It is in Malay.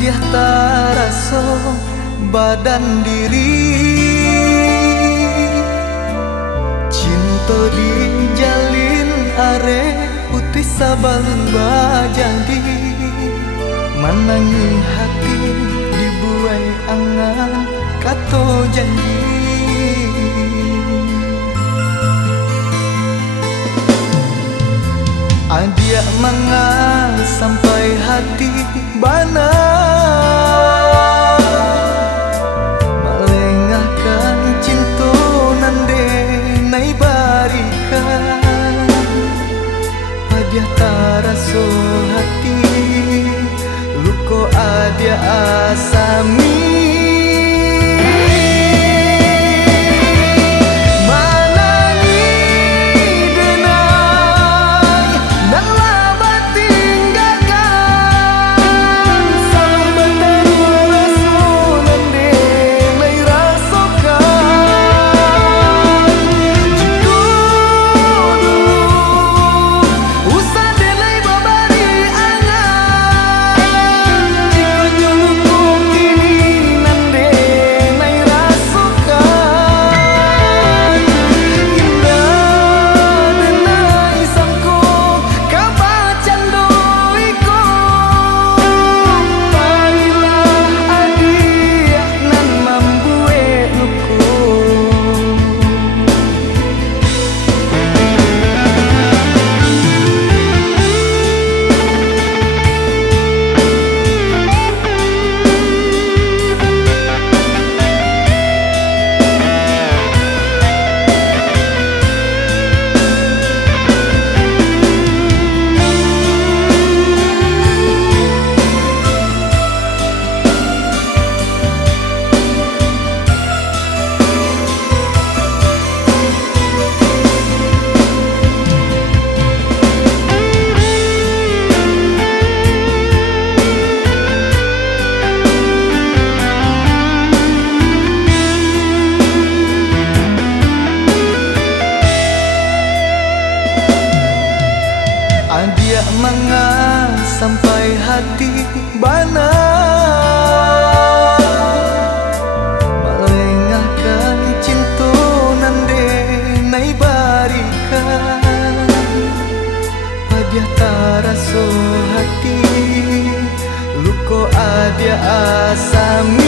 Dia taraso badan diri, cinta dijalin are putih sabalun bajadi, manangi hati dibuai angan kato janji. Adia manga sampai hati bana, melengahkan cinta nande nai barikan, adia taraso hati luko adia asami. Dia manga sampai hati bana, melengahkan cinta nande nai barikan, adia taraso hati luko adia asami.